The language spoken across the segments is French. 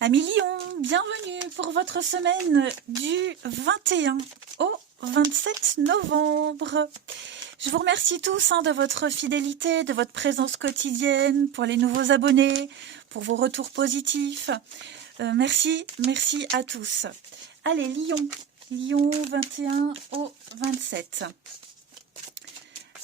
Amis Lion, bienvenue pour votre semaine du 21 au 27 novembre. Je vous remercie tous de votre fidélité, de votre présence quotidienne, pour les nouveaux abonnés, pour vos retours positifs. Merci à tous. Allez, Lion 21 au 27.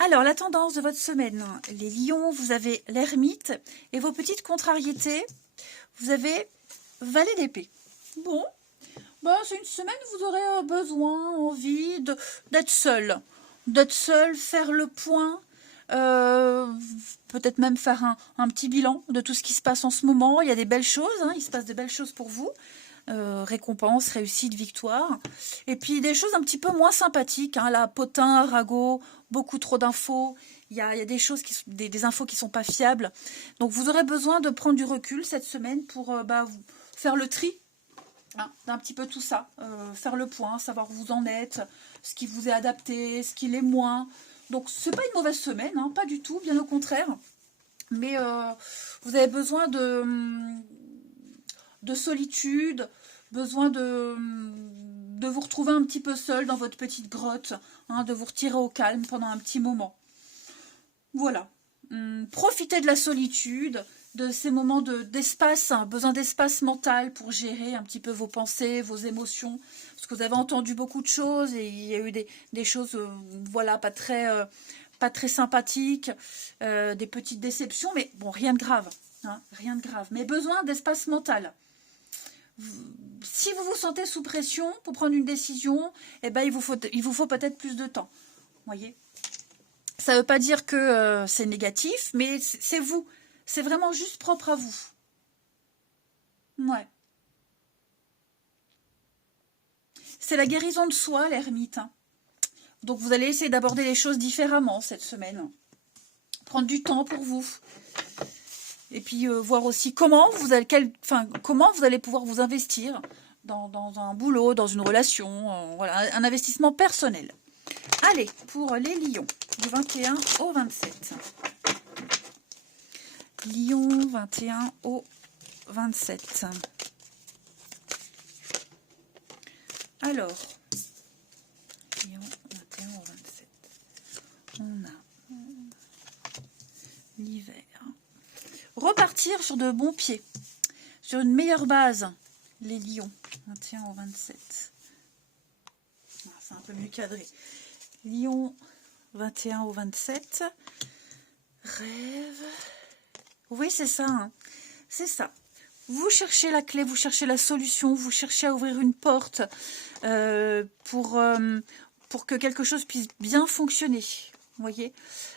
Alors, la tendance de votre semaine, les lions, vous avez l'ermite et vos petites contrariétés, vous avez valet d'épée. Bon, c'est une semaine où vous aurez besoin, envie d'être seul. D'être seul, faire le point, peut-être même faire un petit bilan de tout ce qui se passe en ce moment. Il y a des belles choses, il se passe de belles choses pour vous. Récompense, réussite, victoire. Et puis des choses un petit peu moins sympathiques, là, potin, ragot, beaucoup trop d'infos. Il y a des choses, des infos qui ne sont pas fiables. Donc vous aurez besoin de prendre du recul cette semaine pour faire le tri d'un petit peu tout ça. Faire le point, savoir où vous en êtes, ce qui vous est adapté, ce qui l'est moins. Donc c'est pas une mauvaise semaine, pas du tout, bien au contraire. Mais vous avez besoin de solitude, besoin de vous retrouver un petit peu seul dans votre petite grotte, de vous retirer au calme pendant un petit moment. Voilà. Profitez de la solitude, de ces moments d'espace, besoin d'espace mental pour gérer un petit peu vos pensées, vos émotions, parce que vous avez entendu beaucoup de choses et il y a eu des choses, pas très sympathiques, des petites déceptions, mais bon, rien de grave, rien de grave, mais besoin d'espace mental. Si vous vous sentez sous pression pour prendre une décision, il vous faut peut-être plus de temps. Voyez, ça ne veut pas dire que c'est négatif, mais c'est vous. C'est vraiment juste propre à vous. Ouais. C'est la guérison de soi, l'ermite. Donc vous allez essayer d'aborder les choses différemment cette semaine. Prendre du temps pour vous. Et puis voir aussi comment vous allez pouvoir vous investir dans un boulot, dans une relation, voilà, un investissement personnel. Allez, pour les lions, du 21 au 27. Lion 21 au 27. Alors, Lion 21 au 27. On a l'hiver. Repartir sur de bons pieds, sur une meilleure base, les lions, 21 au 27. C'est un peu mieux cadré. Lion, 21 au 27. Rêve. Oui, c'est ça. C'est ça. Vous cherchez la clé, vous cherchez la solution, vous cherchez à ouvrir une porte pour que quelque chose puisse bien fonctionner. Vous voyez,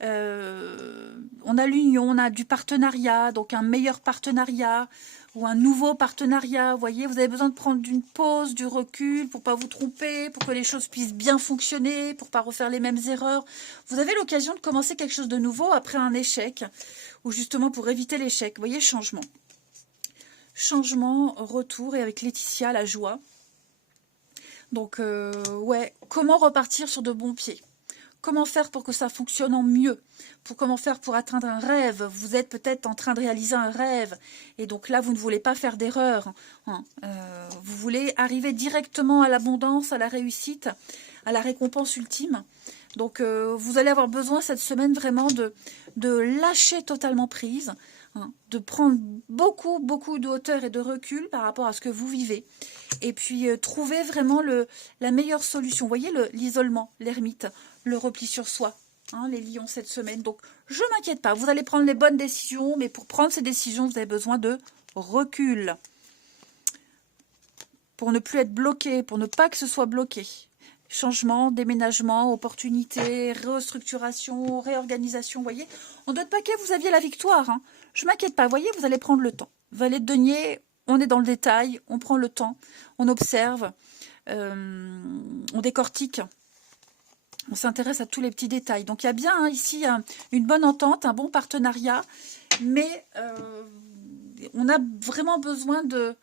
on a l'union, on a du partenariat, donc un meilleur partenariat ou un nouveau partenariat. Vous voyez, vous avez besoin de prendre une pause, du recul pour pas vous tromper, pour que les choses puissent bien fonctionner, pour pas refaire les mêmes erreurs. Vous avez l'occasion de commencer quelque chose de nouveau après un échec, ou justement pour éviter l'échec. Vous voyez, changement. Changement, retour, et avec Laetitia, la joie. Donc, comment repartir sur de bons pieds? Comment faire pour que ça fonctionne en mieux? Comment faire pour atteindre un rêve? Vous êtes peut-être en train de réaliser un rêve, et donc là, vous ne voulez pas faire d'erreur. Vous voulez arriver directement à l'abondance, à la réussite, à la récompense ultime. Donc, vous allez avoir besoin cette semaine vraiment de lâcher totalement prise, de prendre beaucoup de hauteur et de recul par rapport à ce que vous vivez. Et puis, trouver vraiment la meilleure solution. Vous voyez l'isolement, l'ermite, le repli sur soi, les lions cette semaine. Donc, je ne m'inquiète pas. Vous allez prendre les bonnes décisions, mais pour prendre ces décisions, vous avez besoin de recul. Pour ne plus être bloqué, pour ne pas que ce soit bloqué. Changement, déménagement, opportunité, restructuration, réorganisation, vous voyez. En d'autres paquets, vous aviez la victoire. Je ne m'inquiète pas, vous voyez, vous allez prendre le temps. Valet de denier, on est dans le détail, on prend le temps, on observe, on décortique. On s'intéresse à tous les petits détails. Donc, il y a bien ici une bonne entente, un bon partenariat, mais on a vraiment besoin de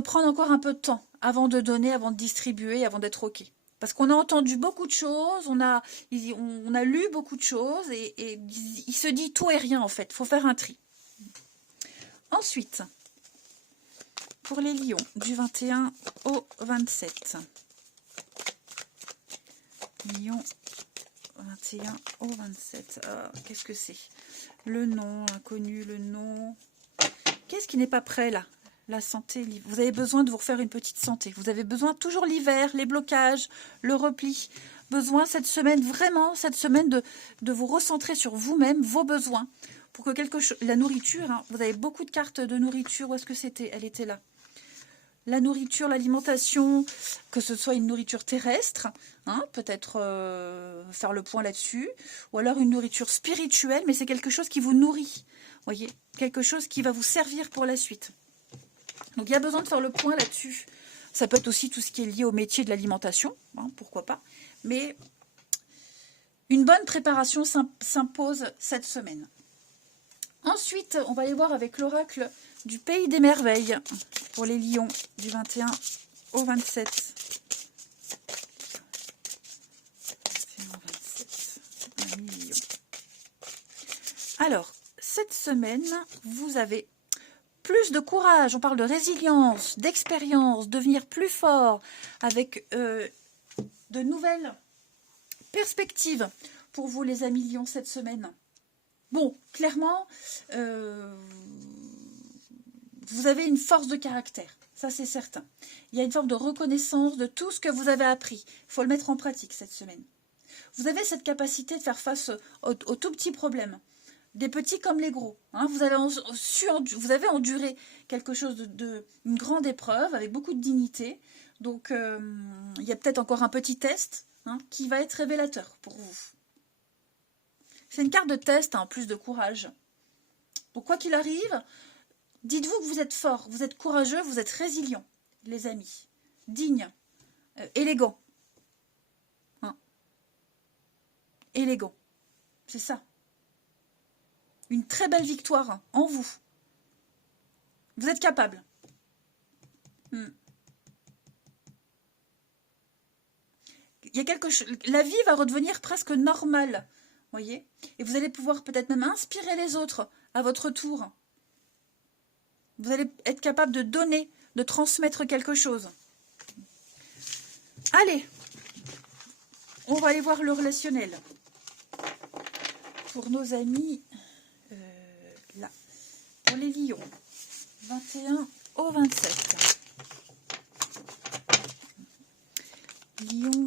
prendre encore un peu de temps avant de donner, avant de distribuer, avant d'être OK. Parce qu'on a entendu beaucoup de choses, on a lu beaucoup de choses, et il se dit tout et rien, en fait. Il faut faire un tri. Ensuite, pour les lions, du 21 au 27. Lion, 21 au 27. Ah, qu'est-ce que c'est? Le nom, inconnu, le nom. Qu'est-ce qui n'est pas prêt là? La santé, vous avez besoin de vous refaire une petite santé. Vous avez besoin toujours l'hiver, les blocages, le repli. Besoin cette semaine, vraiment, cette semaine de vous recentrer sur vous-même, vos besoins. Pour que quelque chose... La nourriture, hein, vous avez beaucoup de cartes de nourriture. Où est-ce que c'était? Elle était là. La nourriture, l'alimentation, que ce soit une nourriture terrestre, hein, peut-être faire le point là-dessus, ou alors une nourriture spirituelle, mais c'est quelque chose qui vous nourrit, voyez, quelque chose qui va vous servir pour la suite. Donc il y a besoin de faire le point là-dessus. Ça peut être aussi tout ce qui est lié au métier de l'alimentation, hein, pourquoi pas, mais une bonne préparation s'impose cette semaine. Ensuite, on va aller voir avec l'oracle du Pays des Merveilles pour les lions du 21 au 27. 21 au 27, 1 million. Alors, cette semaine, vous avez plus de courage. On parle de résilience, d'expérience, devenir plus fort avec de nouvelles perspectives pour vous, les amis lions, cette semaine. Bon, clairement, vous avez une force de caractère, ça c'est certain. Il y a une forme de reconnaissance de tout ce que vous avez appris. Il faut le mettre en pratique cette semaine. Vous avez cette capacité de faire face aux tout petits problèmes, des petits comme les gros. Hein. Vous avez enduré quelque chose une grande épreuve avec beaucoup de dignité. Donc, il y a peut-être encore un petit test qui va être révélateur pour vous. C'est une carte de test, en plus de courage. Donc, quoi qu'il arrive, dites-vous que vous êtes fort, vous êtes courageux, vous êtes résilient, les amis. Digne, élégant. Hein. Élégant. C'est ça. Une très belle victoire en vous. Vous êtes capable. Il y a quelque chose. La vie va redevenir presque normale. Voyez, et vous allez pouvoir peut-être même inspirer les autres à votre tour. Vous allez être capable de donner, de transmettre quelque chose. Allez, on va aller voir le relationnel. Pour nos amis, là, pour les lions, 21 au 27. Lion,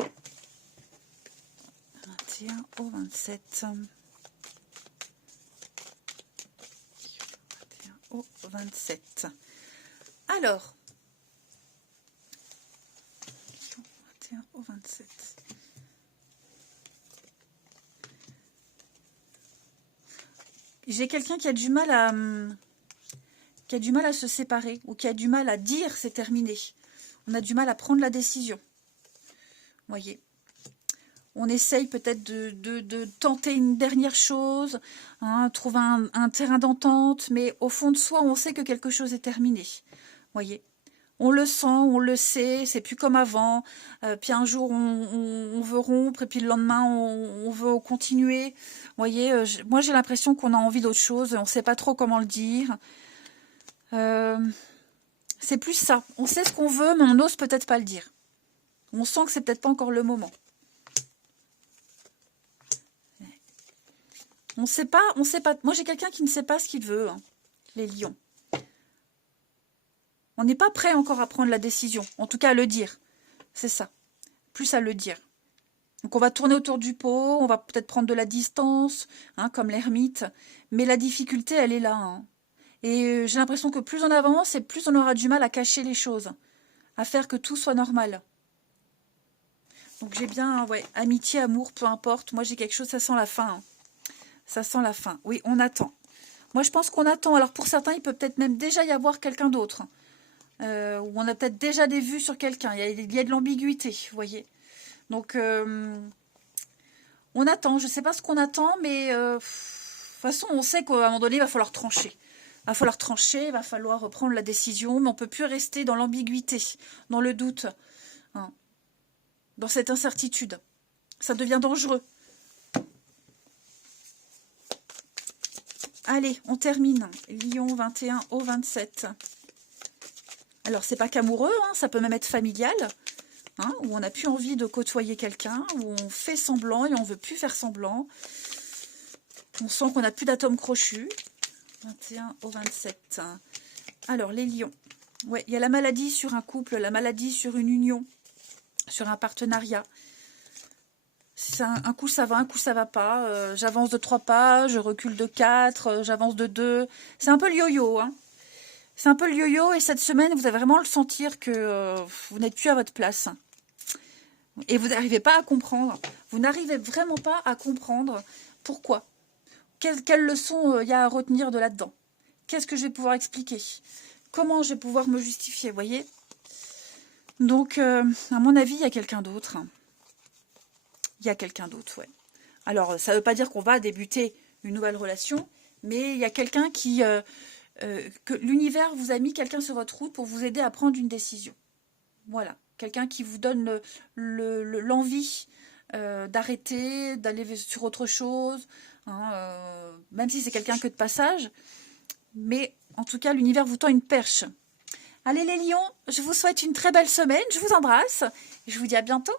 21 au 27. 21 au 27. Alors, 21 au 27. J'ai quelqu'un qui a du mal à se séparer ou qui a du mal à dire c'est terminé. On a du mal à prendre la décision. Voyez. On essaye peut-être de tenter une dernière chose, hein, trouver un terrain d'entente, mais au fond de soi, on sait que quelque chose est terminé. Voyez, on le sent, on le sait, c'est plus comme avant. Puis un jour, on veut rompre, et puis le lendemain, on veut continuer. Voyez, moi j'ai l'impression qu'on a envie d'autre chose, on ne sait pas trop comment le dire. C'est plus ça. On sait ce qu'on veut, mais on n'ose peut-être pas le dire. On sent que c'est peut-être pas encore le moment. On sait pas. Moi, j'ai quelqu'un qui ne sait pas ce qu'il veut, hein, les lions. On n'est pas prêt encore à prendre la décision, en tout cas à le dire. C'est ça, plus à le dire. Donc on va tourner autour du pot, on va peut-être prendre de la distance, hein, comme l'ermite. Mais la difficulté, elle est là. Hein. Et j'ai l'impression que plus on avance, et plus on aura du mal à cacher les choses, à faire que tout soit normal. Donc j'ai bien, ouais, amitié, amour, peu importe. Moi, j'ai quelque chose, ça sent la fin. Hein. Ça sent la fin. Oui, on attend. Moi, je pense qu'on attend. Alors, pour certains, il peut peut-être même déjà y avoir quelqu'un d'autre. Ou on a peut-être déjà des vues sur quelqu'un. Il y a de l'ambiguïté, vous voyez. Donc, on attend. Je ne sais pas ce qu'on attend, mais de toute façon, on sait qu'à un moment donné, il va falloir trancher. Il va falloir prendre la décision, mais on ne peut plus rester dans l'ambiguïté, dans le doute, hein, dans cette incertitude. Ça devient dangereux. Allez, on termine. Lion 21 au 27. Alors, c'est pas qu'amoureux, hein, ça peut même être familial, hein, où on n'a plus envie de côtoyer quelqu'un, où on fait semblant et on veut plus faire semblant. On sent qu'on n'a plus d'atomes crochus. 21 au 27. Alors, les lions. Ouais, il y a la maladie sur un couple, la maladie sur une union, sur un partenariat. Un coup ça va, un coup ça va pas. J'avance de 3 pas, je recule de 4, j'avance de 2. C'est un peu le yo-yo, hein. C'est un peu le yo-yo et cette semaine, vous allez vraiment le sentir que vous n'êtes plus à votre place. Et vous n'arrivez pas à comprendre. Vous n'arrivez vraiment pas à comprendre pourquoi. Quelle leçon il y a à retenir de là-dedans? Qu'est-ce que je vais pouvoir expliquer? Comment je vais pouvoir me justifier, vous voyez? Donc, à mon avis, il y a quelqu'un d'autre. Il y a quelqu'un d'autre, ouais. Alors, ça ne veut pas dire qu'on va débuter une nouvelle relation, mais il y a quelqu'un qui... que l'univers vous a mis quelqu'un sur votre route pour vous aider à prendre une décision. Voilà. Quelqu'un qui vous donne l'envie d'arrêter, d'aller sur autre chose, hein, même si c'est quelqu'un que de passage. Mais en tout cas, l'univers vous tend une perche. Allez les lions, je vous souhaite une très belle semaine, je vous embrasse, et je vous dis à bientôt.